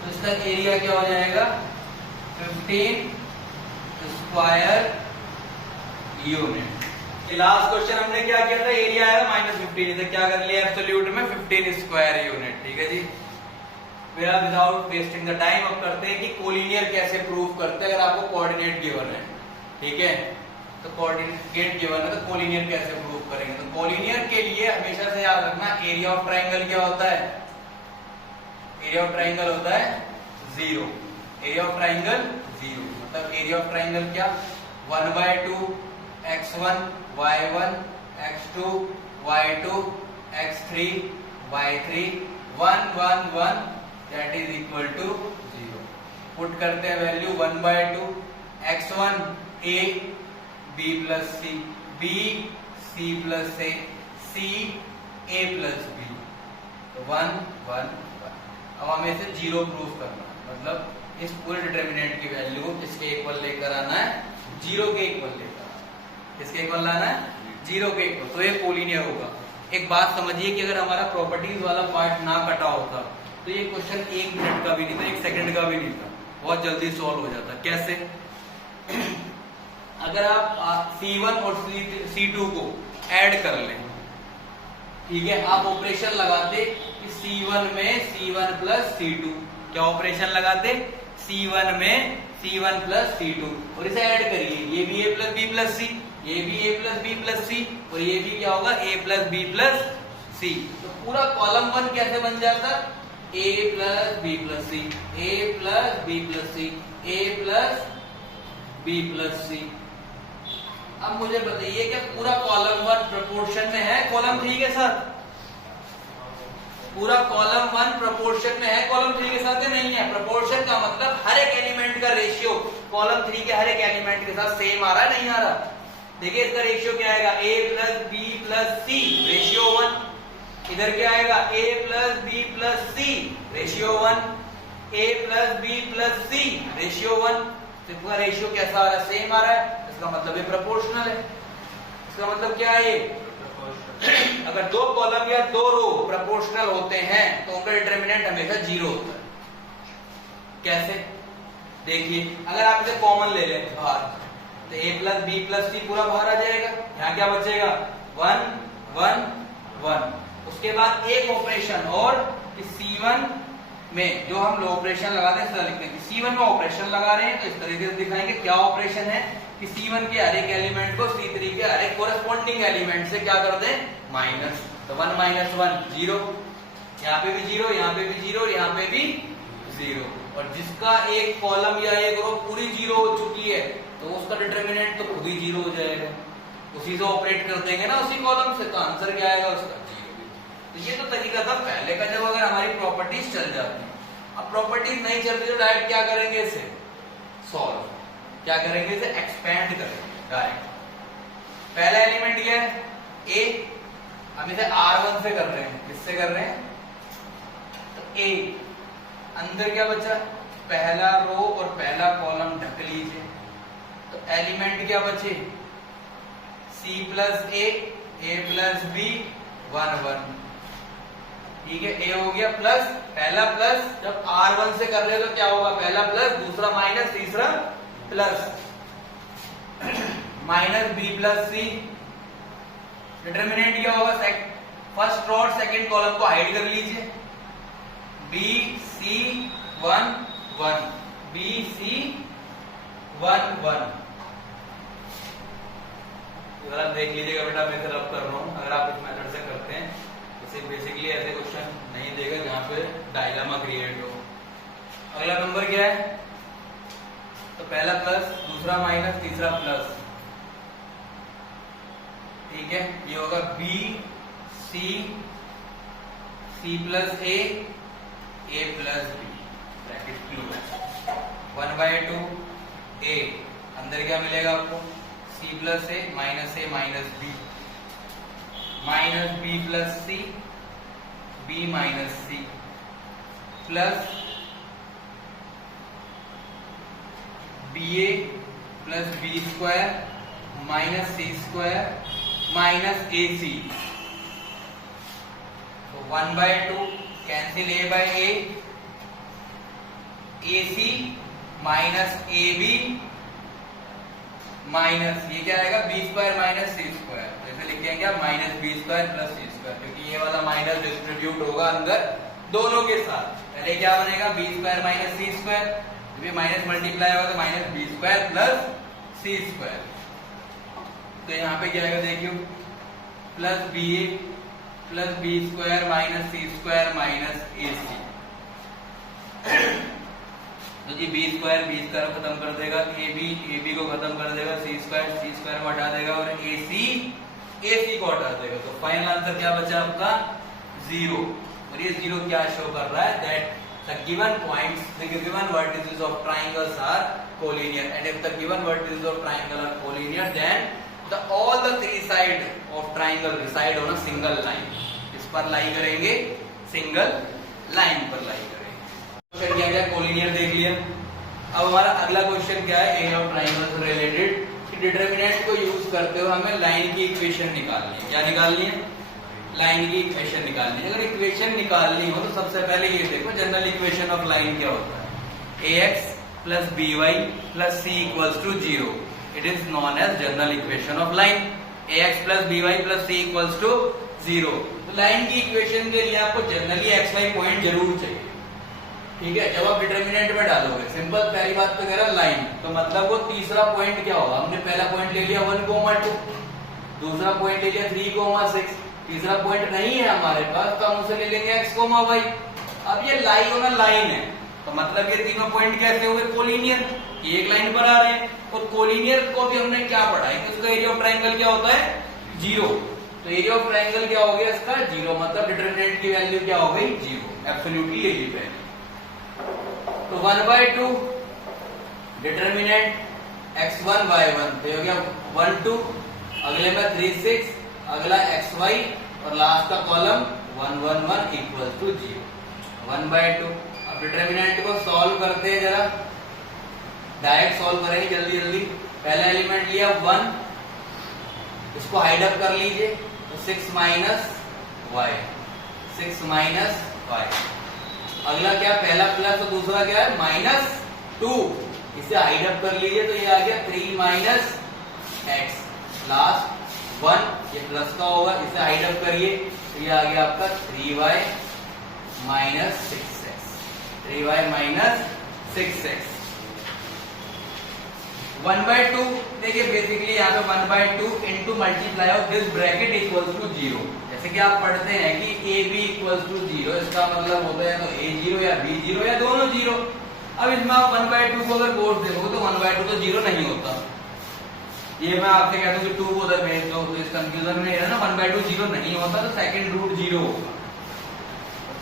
तो इसका एरिया क्या हो जाएगा 15 स्क्वायर यूनिट। लास्ट क्वेश्चन हमने क्या किया था, एरिया आया -15, इसे क्या कर लिया एब्सोल्यूट में 15 स्क्वायर यूनिट, ठीक है जी। मेरा विदाउट वेस्टिंग द टाइम अब करते हैं कि कोलिनियर कैसे प्रूव करते हैं, अगर आपको कोऑर्डिनेट गिवन है, ठीक है, तो कोऑर्डिनेट गिवन है तो कोलिनियर कैसे प्रूव करेंगे। तो कोलिनियर के लिए हमेशा से याद रखना एरिया ऑफ ट्राइंगल क्या होता है, एरिया ऑफ ट्राइंगल होता है 0, एरिया ऑफ ट्राइंगल 0, मतलब एरिया ऑफ ट्राइंगल क्या 1/2 x1 y1 x2 y2 x3 y3 1 1 1 that is equal to 0। Put करते हैं value 1/2 x1 a b + c b c + a c a + b, तो 1 1 1। अब हमें इसे 0 प्रूफ करना है, मतलब इस पूरे डिटरमिनेंट की वैल्यू इसके इक्वल लेकर आना है, 0 के इक्वल लेकर, किसके इक्वल लाना है 0 के इक्वल, तो ये कोलिनियर होगा। एक बात समझिए कि अगर हमारा प्रॉपर्टीज वाला पार्ट ना कटा होता तो ये क्वेश्चन 1 मिनट का भी नहीं था, 1 सेकंड का भी नहीं था, बहुत जल्दी सॉल्व हो जाता। कैसे, अगर आप C1 और C2 को ऐड कर लें, ठीक है, आप ऑपरेशन लगाते कि C1 में C1 + C2, क्या ऑपरेशन लगाते C1 में C1 + C2, और इसे ऐड करिए, ये भी A + B + C, ये भी A + B + C, और ये भी क्या होगा A + B + C, तो पूरा कॉलम 1 कैसे बन जाता A + B + C, A + B + C, A + B + C। अब मुझे बताइए क्या पूरा कॉलम 1 प्रोपोर्शन में है कॉलम 3 के साथ, पूरा कॉलम 1 प्रोपोर्शन में है कॉलम 3 के साथ या नहीं है। प्रोपोर्शन का मतलब हर एक एलिमेंट का रेशियो कॉलम 3 के हर एक एलिमेंट के साथ सेम आ रहा है नहीं आ रहा। देखिए इसका रेशियो क्या आएगा A + B + C रेशियो 1, इधर क्या आएगा A + B + C ratio 1, a plus B plus C ratio 1। तो इसका रेशियो कैसा आ रहा है? सेम आ रहा है। इसका मतलब ये प्रोपोर्शनल है। इसका मतलब क्या है? ये अगर दो कॉलम या दो रो प्रोपोर्शनल होते हैं तो उनका डिटरमिनेंट हमेशा 0 होता है। कैसे? देखिए, अगर आप इसे कॉमन ले लें बाहर तो a प्लस बी प्लस सी पूरा बाहर आ जाएगा। यहाँ क्या बचेगा? 1 1 1। उसके बाद एक ऑपरेशन और कि C1 में जो हम ऑपरेशन लगाते हैं इस लिखते हैं कि C1 में ऑपरेशन लगा रहे हैं तो इस तरीके से दिखाएंगे क्या ऑपरेशन है कि C1 के हर एक एलिमेंट को C3 के हर एक कोरेस्पॉन्डिंग एलिमेंट से क्या कर दें? माइनस। तो 1 माइनस 1 0, यहाँ पे भी 0, यहाँ पे भी 0, यहाँ पे भी 0। और जिसका एक कॉलम या एक रो पूरी 0 हो चुकी है तो उसका डिटरमिनेंट तो खुद ही 0 हो जाएगा। उसी से ऑपरेट कर देंगे ना उसी कॉलम से, तो आंसर क्या आएगा उसका? 0। तो ये तो तरीका था पहले का, जब अगर हमारी प्रॉपर्टीज चल जाती। अब प्रॉपर्टीज नहीं चल रही तो डायरेक्ट क्या करेंगे? इसे सॉल्व। क्या करेंगे? इसे एक्सपेंड करेंगे डायरेक्ट। पहला एलिमेंट क्या है? a। हम इसे R1 से कर रहे हैं। किससे कर रहे हैं? तो a अंदर क्या बचा? पहला रो और पहला कॉलम ढक लीजिए। तो एलिमेंट क्या बचे? C plus a plus b 1 1। ठीक है, a हो गया प्लस, पहला प्लस, जब R1 से कर रहे हो तो क्या होगा? पहला प्लस, दूसरा माइनस, तीसरा plus, minus b plus c। Determinant क्या होगा? फर्स्ट रो और सेकंड कॉलम को हाइड कर लीजिए। b c 1 1 b c 1 1। अगर आप देख लीजिएगा बेटा, मैं रब कर रहा हूं। अगर आप इस मेथड से करते हैं इसे बेसिकली ऐसे क्वेश्चन नहीं देगा जहां पे डायलेमा क्रिएट हो। अगला नंबर क्या है? तो पहला प्लस, दूसरा माइनस, तीसरा प्लस। ठीक है, ये होगा B C plus A plus B bracket close 1/2 a। अंदर क्या मिलेगा आपको? c plus A minus B, minus B plus C, B minus C, plus B A plus B square minus C square minus A C. तो 1/2 cancel a by A C minus A B minus ये क्या आएगा? B square minus C square. तो इसे लिखेंगे आप minus B square plus सी square, क्योंकि ये वाला माइनस डिस्ट्रीब्यूट होगा अंदर दोनों के साथ। पहले क्या बनेगा? B square minus C square, जब माइनस मल्टीप्लाई होगा तो माइनस बी स्क्वायर प्लस सी स्क्वायर। तो यहाँ पे क्या आएगा? देखियो, plus B A plus B square minus C square minus A C. तो जी बी स्क्वायर को खत्म कर देगा, ए बी को खत्म कर देगा, सी स्क्वायर को हटा देगा और ए सी को हटा देगा। तो फाइनल आंसर क्या बचा आपका? 0। और ये 0 क्या शो कर रहा है? That the given points, the given vertices of triangles are collinear, and if the given vertices of triangle are collinear, then all the three sides of triangle reside on a single line. इस पर लाई करेंगे, single line पर लाई करेंगे। Question क्या क्या collinear देख लिया। अब हमारा अगला क्वेश्चन क्या है? एरिया ऑफ ट्राइंगल से रिलेटेड कि डिटरमिनेंट को यूज करते हुए हमें लाइन की इक्वेशन निकालनी है। क्या निकालनी है? लाइन की इक्वेशन निकालनी है। अगर इक्वेशन निकालनी हो तो सबसे पहले ये देखो जनरल इक्वेशन ऑफ लाइन क्या होता है? ax plus by plus c equals to 0। It is known as general equation of line. ax plus by plus c equals to 0। तो लाइन की इक्वेशन के लिए आपको जनरली xy पॉइंट जरूर चाहिए। ठीक है, जब आप डिटरमिनेंट में डालोगे, सिंपल पहली बात तो कह रहा लाइन, तो मतलब वो तीसरा पॉइंट क्या होगा? हमने पहला पॉइंट ले लिया 1,2, दूसरा पॉइंट ले लिया 3,6, तीसरा पॉइंट नहीं है हमारे पास तो हम उसे ले लेंगे x, y। अब ये लाइन ऑन लाइन है तो मतलब ये तीनों पॉइंट कैसे हो गए? कोलिनियर, ये एक लाइन पर आ रहे हैं। और कोलिनियर को भी हमने क्या पढ़ा है कि उसका एरिया ऑफ ट्रायंगल क्या होता है? 0। तो एरिया ऑफ ट्रायंगल क्या हो गया इसका? 0। मतलब डिटरमिनेंट की वैल्यू क्या हो गई? 0। एब्सोल्युटली ले ली पहले। तो 1/2 डिटरमिनेंट x1 y1 तो हो गया 1 2, अगले में 3 6, अगला xy और लास्ट का कॉलम 1 1 1 इक्वल टू 0। 1/2। अब डिटरमिनेंट को सॉल्व करते हैं जरा, डायरेक्ट सॉल्व करेंगे जल्दी जल्दी। पहला एलिमेंट लिया 1, इसको हाइड अप कर लीजिए तो 6 माइनस वाई, 6 माइनस वाई। अगला क्या, पहला प्लस और दूसरा क्या है माइनस 2, इसे हाइड अप कर लीजिए तो ये आ गया 3 माइनस एक्स। लास्ट 1 ये प्लस का होगा, इसे हाइड अप करिए तो ये आ गया आपका 3y minus 6x, 3y minus 6x। 1/2 देखिए बेसिकली यहाँ पे 1/2 into multiply of this bracket equals to 0। जैसे कि आप पढ़ते हैं कि ए बी इक्वल्स टू 0, इसका मतलब होता है तो a 0 या b 0 या दोनों 0। अब इसमें आप 1/2 को अगर बोर्ड देखोगे तो 1/2 तो 0 नहीं होता। ये मैं आपसे कहता हूँ कि 2 को उधर भेज दो तो इस कंफ्यूजन में है ना, 1/2 0 नहीं होता तो सेकंड रूट 0 होगा।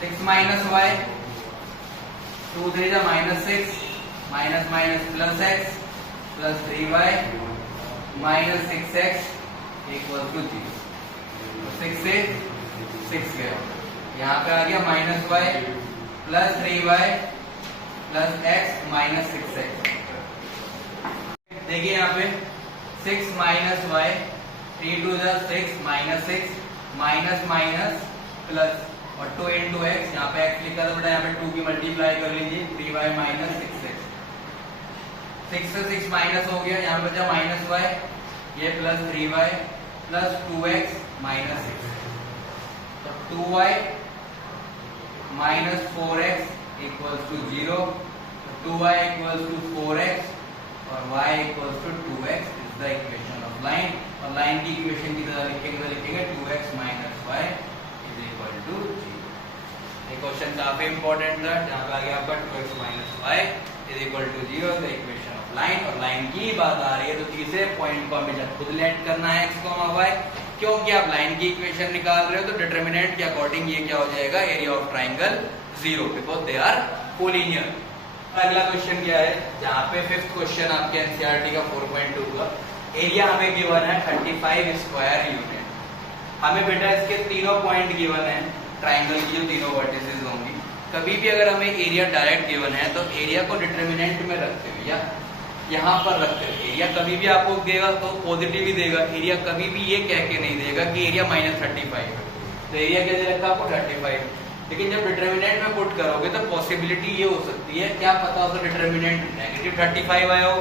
6 माइनस वाई, 2 3 जा minus 6, minus minus plus X plus 3y minus 6x equal to 0। 6 से 6 गया, यहाँ पे आ गया minus Y plus 3y plus x minus 6x। देखिए यहाँ पे 6 माइनस वाई, 3 2 जा 6 माइनस 6 माइनस माइनस प्लस और 2 इंटू एक्स, यहाँ पे x लिखा था बेटा, यहाँ पे 2 की मल्टीप्लाई कर लीजिए 3y माइनस 6x। 6 से 6 माइनस हो गया, यहाँ बचा माइनस वाई, ये plus 3y plus 2x minus 6, तो 2y minus 4x equals to 0, 2y equals to 4x और y equals to 2x is the equation of line. और लाइन की इक्वेशन की तरह लिखेंगे तो लिखेंगे 2x minus y is equal to 0। ये क्वेश्चन काफी इंपॉर्टेंट था, जहाँ पे आ गया आपका 2x minus y is equal to 0 the equation of line. और लाइन की बात आ रही है तो तीसरे पॉइंट को हमें खुद लेट करना है x, y, क्योंकि आप लाइन की इक्वेशन निकाल रहे हो तो डिटरमिनेंट के अकॉर्डिंग ये क्या हो जाएगा, area of triangle 0 because they are collinear. अगला क्वेश्चन क्या है, जहाँ पे फिफ्थ क्वेश्चन आपके एनसीईआरटी का 4.2 का एरिया हमें गिवन है 35 स्क्वायर यूनिट। हमें बेटा इसके तीनों पॉइंट गिवन है, ट्राइंगल की जो तीनों वर्टिसेस होंगी। कभी भी अगर हमें एरिया डायरेक्ट गिवन है तो एरिया को डिटरमिनेंट में रखते हुए या यहाँ पर रखते हुए एरिया कभी भी आपको देगा तो पॉजिटिव ही देगा। एरिया कभी भी ये कह के नहीं देगा कि एरिया -35 है, तो एरिया क्या दे रखा आपको 35। लेकिन जब डिटरमिनेंट में पुट करोगे तो पॉसिबिलिटी ये हो सकती है, क्या पता उसका डिटरमिनेंट -35 आया हो,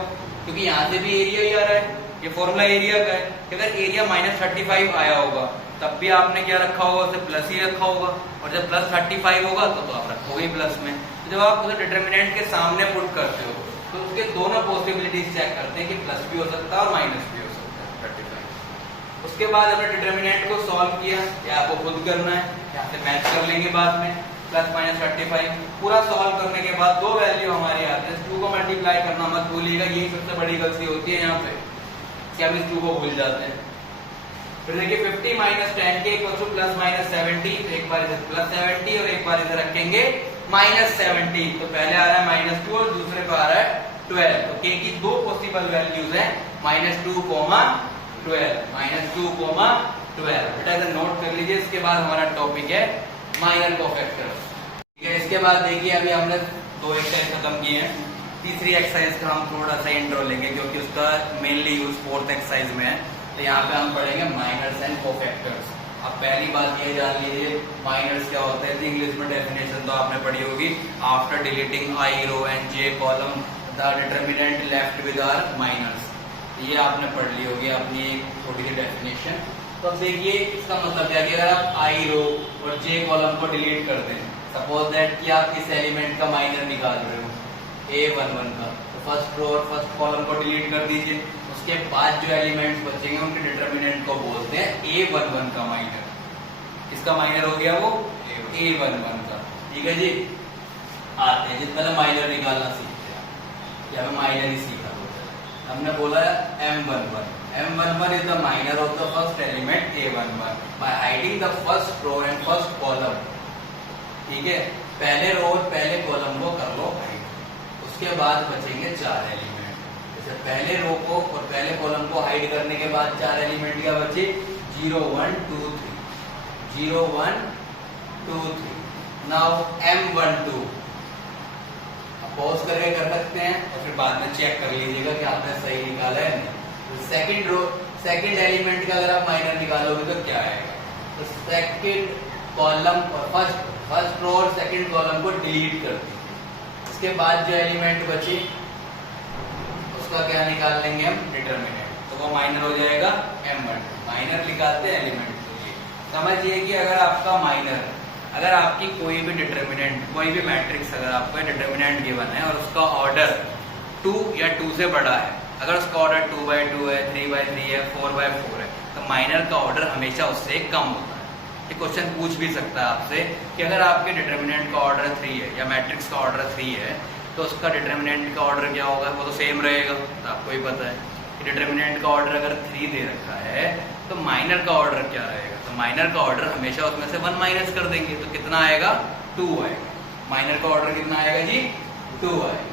क्योंकि यहाँ से भी एरिया ही आ रहा है, ये फॉर्मूला एरिया का है कि अगर एरिया -35 आया होगा तब भी आपने क्या रखा होगा, उसे प्लस ही रखा होगा, और जब +35 होगा तो आप रखोगे प्लस में। तो जब आप उसे डिटरमिनेंट के सामने पुट करते हो तो उसके दोनों पॉसिबिलिटीज चेक करते हैं कि प्लस भी हो सकता है और माइनस भी हो सकता है 35। उसके बाद हमने डिटरमिनेंट को सॉल्व किया, या आपको खुद करना है, यहाँ से मैच कर लेंगे बाद में, +-35 पूरा सॉल्व करने के बाद दो वैल्यू हमारे आते हैं। 2 को मल्टीप्लाई करना मत भूलिएगा, यही सबसे बड़ी गलती होती है यहाँ पे कि हम इस 2 को भूल जाते हैं। फिर देखिए 50 माइनस 10 के इक्वल टू +-70, तो एक बार इसे +70 और एक बार इसे रखेंगे -70। तो पहले आ रहा है -2 और दूसरे पे आ रहा है 12। तो k की दो पॉसिबल वैल्यूज है -2, -2, बेटा इसे नोट कर लीजिए। इसके बाद हमारा टॉपिक है माइनर कोफैक्टर्स। ठीक है, इसके बाद देखिए अभी हमने 2 एक्सरसाइज खत्म किए हैं, तीसरी एक्सरसाइज का हम थोड़ा सा इंट्रो लेंगे क्योंकि उसका मेनली यूज 4th एक्सरसाइज में है। तो यहाँ पे हम पढ़ेंगे माइनर्स एंड कोफैक्टर्स। अब पहली बात ये जान लीजिए माइनर्स क्या होते हैं। इंग्लिश में डेफिनेशन तो आपने पढ़ी होगी, after deleting I row and J column the determinant left with are minors. ये आपने पढ़ ली होगी अपनी छोटी सी डेफिनेशन। तो अब देखिए इसका मतलब क्या कि अगर आप आई रो और जे कॉलम को डिलीट कर दें, सपोज दैट कि आप इस एलिमेंट का माइनर निकाल रहे हो A11 का, तो फर्स्ट रो और फर्स्ट कॉलम को डिलीट कर दीजिए। उसके बाद जो एलिमेंट्स बचेंगे उनके डिटरमिनेंट को बोलते हैं A11 का माइनर। किसका माइनर हो गया वो A11 का। ठीक है जी, आते हैं जितना माइनर निकालना सीखते हैं, या हमें माइनर ही सीखा होता है। हमने बोला M11 is the minor of the first element A11 by hiding the first row and first column। ठीक है, पहले रो और पहले कॉलम को कर लो हाइड, उसके बाद बचेंगे 4 एलिमेंट। जैसे पहले रो को और पहले कॉलम को हाइड करने के बाद 4 एलिमेंट क्या बचे 0 1 2 3, 0 1 2 3। नाउ M12 पॉज करके कर सकते हैं और फिर बाद में चेक कर लीजिएगा कि आपने सही निकाला है नहीं। सेकंड एलिमेंट का अगर आप माइनर निकालोगे तो क्या आएगा, तो सेकंड कॉलम और फर्स्ट रो और सेकंड कॉलम को डिलीट कर दीजिए। इसके बाद जो एलिमेंट बचे उसका क्या निकाल लेंगे हम, डिटरमिनेंट, तो वो माइनर हो जाएगा m1। माइनर निकालते हैं एलिमेंट के लिए। समझिए कि अगर आपका माइनर, अगर आपकी कोई भी डिटरमिनेंट, कोई भी मैट्रिक्स अगर आपका डिटरमिनेंट गिवन है और उसका ऑर्डर 2 या 2 से बड़ा है, अगर उसका ऑर्डर 2/2 है, 3/3 है, 4/4 है, तो माइनर का ऑर्डर हमेशा उससे कम होता है। ये क्वेश्चन पूछ भी सकता है आपसे कि अगर आपके डिटरमिनेंट का ऑर्डर 3 है या मैट्रिक्स का ऑर्डर 3 है तो उसका डिटरमिनेंट का ऑर्डर क्या होगा, वो तो सेम रहेगा, तो आपको ही पता है कि डिटरमिनेंट का ऑर्डर अगर 3 दे रखा है तो माइनर का ऑर्डर क्या रहेगा, तो माइनर का ऑर्डर हमेशा उसमें से 1 माइनस कर देंगे, तो कितना आएगा, 2 आएगा। माइनर का ऑर्डर कितना आएगा जी, 2 आएगा।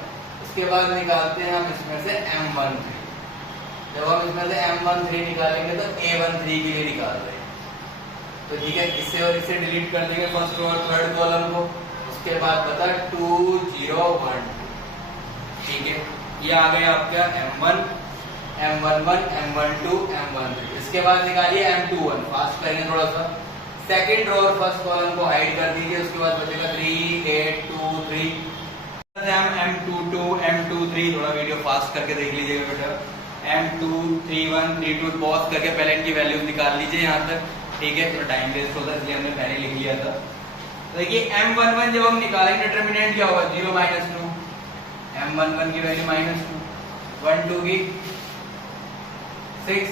उसके बाद निकालते हैं हम इसमें से M13। जब हम इसमें से M13 निकालेंगे तो A13 के लिए निकाल रहे हैं, तो ठीक है, इससे और इससे डिलीट कर देंगे फर्स्ट रो और थर्ड कॉलम को। उसके बाद बता 2 0 1 2, ठीक है, ये आ गया आपका M1 M11 M12 M13। इसके बाद निकालिए M21, फास्ट करेंगे थोड़ा सा। सेकंड रो और फर्स्ट कॉलम को हाइड कर दीजिए, उसके बाद बचेगा 3 8 2 3। M22 M23, थोड़ा वीडियो फास्ट करके देख लीजिएगा बेटा। M2 31 32, पॉज करके पहले इनकी वैल्यूज निकाल लीजिए यहाँ तक, ठीक है, थोड़ा टाइम वेस्ट होता है इसलिए हमने पहले लिख लिया था। तो देखिए M11 जब हम निकालेंगे डिटरमिनेंट क्या होगा, 0 - 2, M11 की वैल्यू -2, 12 की 6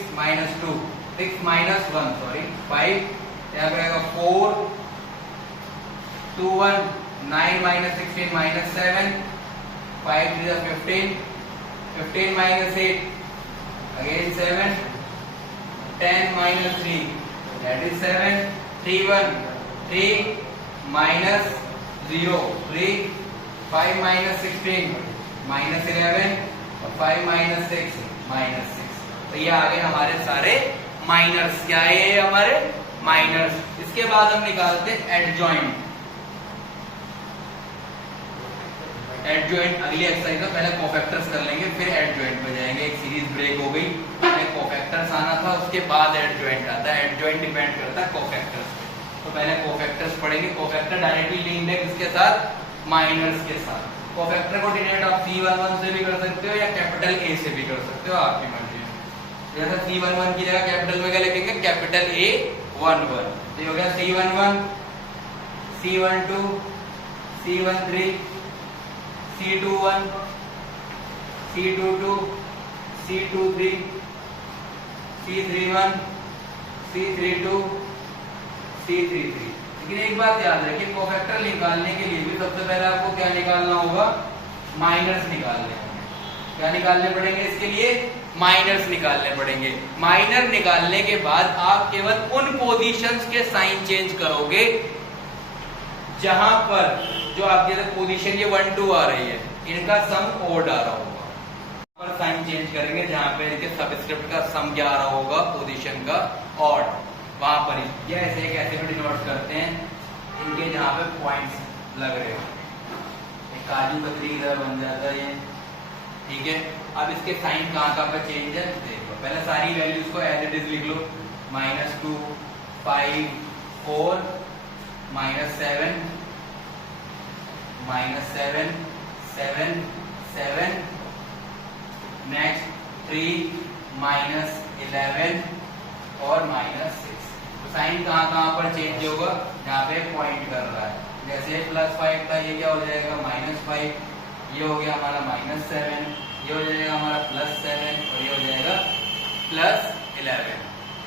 - 2, 6 - 1 सॉरी 5, यहाँ पर आएगा 4 2 1 9 - 16 - 7 5 3 15 15 - 8 again 7 10 - 3 that is 7 3 1 3 minus 0 3 5 - 16 -11 और 5 - 6 -6। तो ये आ गए हमारे सारे माइनर्स। क्या है ये हमारे माइनर्स। इसके बाद हम निकालते हैं एडजॉइंट। एडजॉइंट अगली एक्सरसाइज में पहले कोफैक्टर्स कर लेंगे फिर एडजॉइंट पे जाएंगे। एक सीरीज ब्रेक हो गई, पहले कोफैक्टर्स आना था उसके बाद एडजॉइंट आता है। एडजॉइंट डिपेंड करता है कोफैक्टर्स पे, तो पहले कोफैक्टर्स पढ़ेंगे। कोफैक्टर डायरेक्टली लिंक्ड है किसके साथ, माइनर्स के साथ। कोफैक्टर को डिनोट आप C11 से भी कर सकते हो या कैपिटल A से भी कर सकते हो, आपकी मर्जी है। जैसे C11 की जगह कैपिटल में क्या लिखेंगे, कैपिटल A11, तो ये हो गया C11 C12 C13 C21 C22 C23 C31 C32 C33। लेकिन एक बात याद रखिए, कोफैक्टर निकालने के लिए भी सबसे पहले आपको क्या निकालना होगा, माइनर्स निकालने होंगे। क्या निकालने पड़ेंगे इसके लिए, माइनर्स निकालने पड़ेंगे। माइनर निकालने के बाद आप केवल उन पोजीशंस के साइन चेंज करोगे जहां पर जो आपके पोजीशन ये 1 2 आ रही है, इनका सम ओड आ रहा होगा, पर साइन चेंज करेंगे जहां पे इनके सबस्क्रिप्ट का सम क्या आ रहा होगा, पोजीशन का ऑड, वहां पर ही। या ऐसे एक ऐसे भी डिनोट करते हैं इनके जहां पे पॉइंट्स लग रहे हो, एक काजू कतरी की तरह बन जाता है ये, ठीक है। अब इसके साइन कहां पे चेंज है देखो। पहले सारी वैल्यूज को एज इट इज लिख लो, -2 5 4 -7 -7 7 7, नेक्स्ट 3 -11 और -6। तो साइन कहां पर चेंज होगा, जहां पे पॉइंट कर रहा है। जैसे +5 था, ये क्या हो जाएगा -5, ये हो गया हमारा -7, ये हो जाएगा हमारा +7 और ये हो जाएगा +11।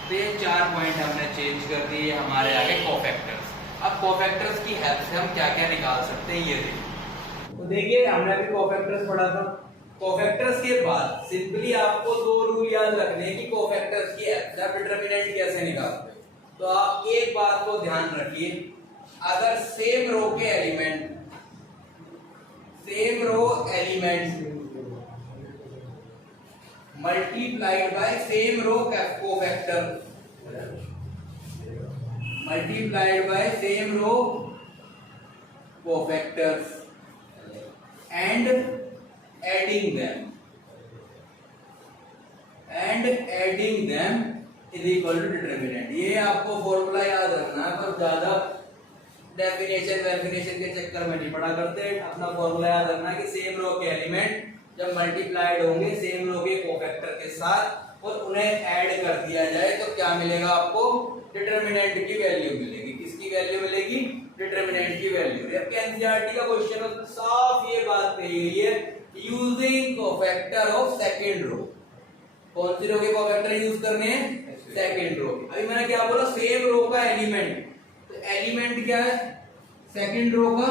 तो ये 4 पॉइंट हमने चेंज कर दिए, हमारे आगे कोफैक्टर्स। अब कोफैक्टर्स की हेल्प से हम क्या क्या निकाल सकते हैं ये देखिए। तो देखिए हमने अभी कोफैक्टर्स पढ़ा था। कोफैक्टर्स के बाद सिंपली आपको 2 रूल याद रखने हैं कि कोफैक्टर्स की हेल्प से आप डिटरमिनेंट कैसे निकालते हैं। तो आप एक बात को ध्यान रखिए, अगर सेम रो के element multiplied by same row cofactor, multiplied by same row cofactors, and adding them is equal to determinant. ये आपको फॉर्मूला याद रखना है, पर ज्यादा डेफिनेशन के चक्कर में नहीं पड़ा करते। अपना फॉर्मूला याद रखना है कि सेम रो के एलिमेंट जब मल्टीप्लाइड होंगे सेम रो के कोफैक्टर के साथ और उन्हें ऐड कर दिया जाए तो क्या मिलेगा आपको? डिटर्मिनेंट की वैल्यू मिलेगी। किसकी वैल्यू मिलेगी? डिटर्मिनेंट की वैल्यू। जबकि एनसीईआरटी का क्वेश्चन में साफ ये बात कही गई है, using cofactor of second row. कौन सी रो के कोफैक्टर यूज करने हैं? Second row. अभी मैंने क्या बोला? सेम रो का एलिमेंट। तो एलिमेंट क्या है सेकंड रो का?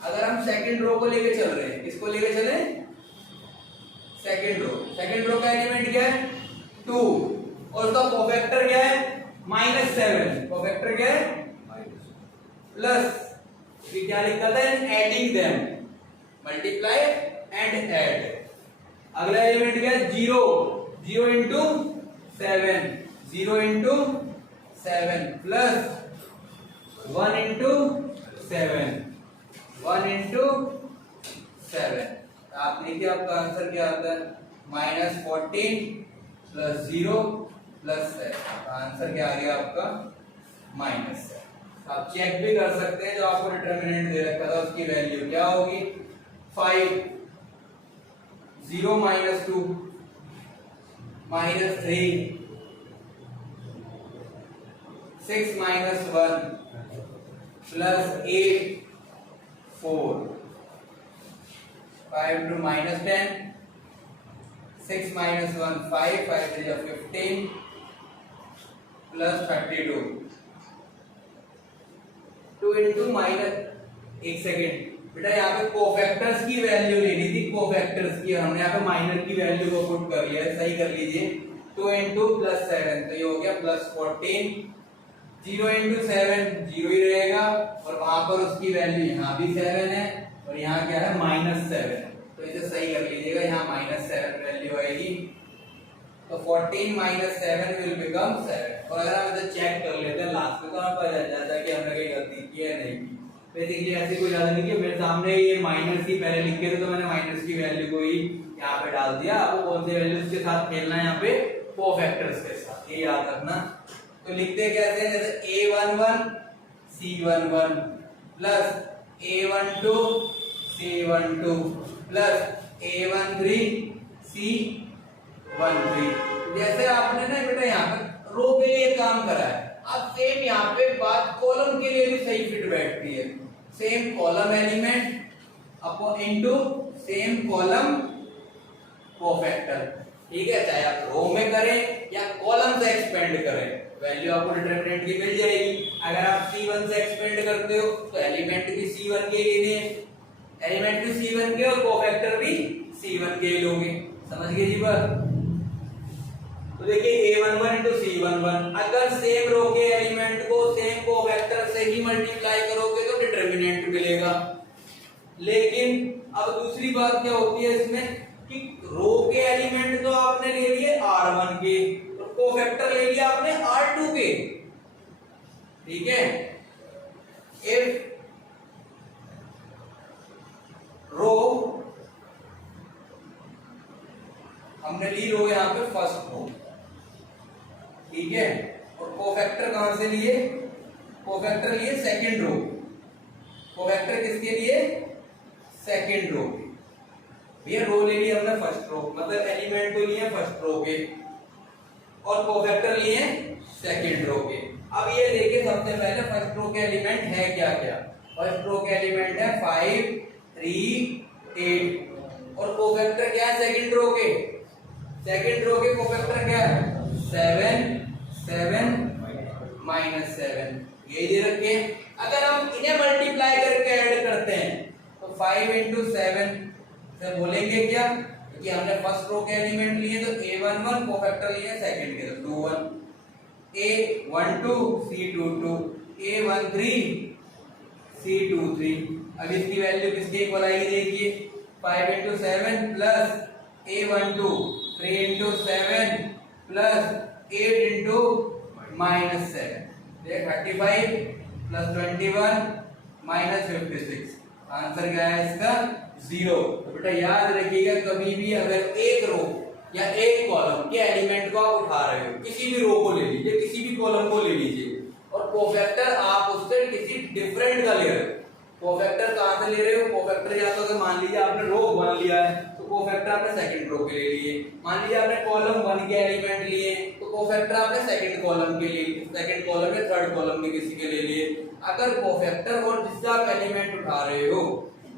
अगर हम सेकंड रो को लेके चल रहे हैं, किसको लेके चले? Second row. सेकंड रो का एलिमेंट क्या है? 2 और उसका कोफैक्टर क्या है? -7। कोफैक्टर क्या है? प्लस ये क्या लिखा था? Adding them, multiply and add. अगला एलिमेंट क्या है? 0। 0 into 7, 0 into 7 plus 1 into 7, 1 into 7। आप देखिए आपका आंसर क्या आता है? -14 प्लस 0 प्लस 7। आंसर क्या आ गया आपका? -7। आप चेक भी कर सकते हैं, जो आपको डिटर्मिनेंट दे रखा था उसकी वैल्यू क्या होगी? 5, 0 - 2 -3, 6 - 1 plus 8, 4, 5 to -10, 6 - 1 5, 5 3 15 plus 32, 2 into minus. एक सेकेंड बेटा, यहाँ पे कोफैक्टर्स की वैल्यू लेनी थी, कोफैक्टर्स की। हमने यहाँ पे माइनर की वैल्यू को पुट कर लिया है, सही कर लीजिए। 2 इंटू प्लस 7 तो ये हो गया +14। 0 इंटू 7 0 ही रहेगा और वहां पर उसकी वैल्यू यहाँ भी 7 है और यहाँ क्या है? -7। तो इसे सही कर लीजिएगा, यहाँ -7 वैल्यू आएगी। तो 14 - 7 विल बिकम 7। और अगर हम इसे चेक कर लेते हैं लास्ट में तो हमें पता चल जाता है कि हमने कोई गलती की है नहीं की। बेसिकली ऐसी कोई ज्यादा नहीं की। मेरे सामने ये माइनस ही पहले लिखे थे तो मैंने माइनस की वैल्यू को ही यहाँ पे डाल दिया। आपको कौन सी वैल्यूज के साथ खेलना है? यहाँ पे कोफैक्टर्स के साथ, ये याद रखना। तो लिखते कैसे हैं? जैसे A11 C11 plus A12 C12 plus A13 C13। जैसे आपने ना बेटा यहाँ पे रो के लिए काम करा है, अब सेम यहाँ पे बात कॉलम के लिए भी सही फिट बैठती है। Same column element upon into same column cofactor. ठीक है, चाहे आप रो में करें या कॉलम से एक्सपेंड करें, वैल्यू आपको डिटरमिनेंट की मिल जाएगी। अगर आप C1 से एक्सपेंड करते हो तो एलिमेंट भी C1 के लेने हैं, एलिमेंट भी C1 के और कोफैक्टर भी C1 के लोगे। समझ गए जी बात? तो देखिए A11 into C11, अगर सेम रो के एलिमेंट को सेम कोफैक्टर से ही मल्टीप्लाई करोगे तो डिटरमिनेंट मिलेगा। लेकिन अब दूसरी बात क्या होती है इसमें कि रो के एलिमेंट तो आपने ले लिए R1 के और कोफैक्टर ले लिया आपने R2 के। ठीक है, इफ रो, हमने ली रो यहाँ पे फर्स्ट रो, ठीक है, और कोफैक्टर कहां से लिए? कोफैक्टर लिए सेकंड रो। कोफैक्टर किसके लिए? सेकंड रो के। भैया रो ले लिया हमने फर्स्ट रो, मतलब एलिमेंट तो लिए फर्स्ट रो के और कोफैक्टर लिए सेकंड रो के। अब ये देखिए सबसे पहले फर्स्ट रो के एलिमेंट है क्या क्या? फर्स्ट रो के एलिमेंट है 5 3 8 और कोफैक्टर क्या है सेकंड रो के? सेकंड रो के कोफैक्टर क्या है? 7 7 -7, ये दे रखे। अगर हम इन्हें मल्टीप्लाई करके ऐड करते हैं तो 5 into 7 से बोलेंगे क्या कि हमने फर्स्ट रो के एलिमेंट लिए तो A11 कोफैक्टर लिए सेकंड के तो 21, A12 C22, A13 C23। अब इसकी वैल्यू किसके इक्वल आएगी? देखिए 5 into 7 plus A12 3 into 7 plus 8 into -7, 35 plus 21 -56। Answer क्या है इसका 0। तो बेटा याद रखिएगा, कभी भी अगर एक रो या एक कॉलम के एलिमेंट को आप उठा रहे हो, किसी भी रो को ले लीजिए, किसी भी कॉलम को ले लीजिए, और कोफैक्टर आप उससे किसी डिफरेंट का ले रहे हो, कोफैक्टर कहां से ले रहे हो? कोफैक्टर या तो अगर मान लीजिए आपने रो 1 लिया है तो कोफैक्टर आपने सेकंड रो के ले लिए, मान लीजिए आपने कॉलम 1 के एलिमेंट लिए तो कोफैक्टर आपने सेकंड कॉलम के लिए, सेकंड कॉलम या थर्ड कॉलम के किसी के ले लिए। अगर कोफैक्टर और जिससे आप एलिमेंट उठा रहे हो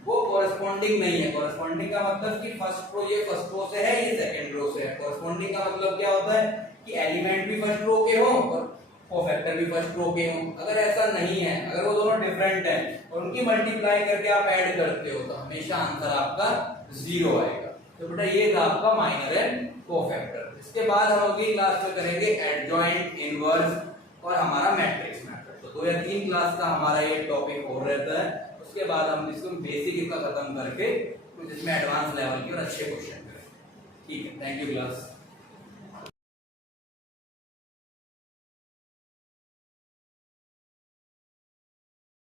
वो कोरस्पॉन्डिंग नहीं है, कोरस्पॉन्डिंग का मतलब कि फर्स्ट रो ये फर्स्ट रो से है, ये सेकंड रो से है। कोरस्पॉन्डिंग का मतलब क्या होता है कि एलिमेंट भी फर्स्ट रो के हो और कोफैक्टर भी फर्स्ट रो के हो। अगर ऐसा नहीं है, अगर वो दोनों डिफरेंट हैं और उनकी मल्टीप्लाई करके आप ऐड करते हो तो हमेशा आंसर आपका 0 आएगा। तो बेटा ये था आपका माइनर एंड कोफैक्टर। इसके बाद हम अगली क्लास में करेंगे एडजॉइंट, इनवर्स और हमारा मैट्रिक्स मेथड। तो 2 या 3 क्लास का हमारा ये टॉपिक हो रहता है। उसके बाद हम इसको बेसिक इसका खत्म करके कुछ इसमें एडवांस लेवल के और अच्छे क्वेश्चन करेंगे। ठीक है, थैंक यू क्लास।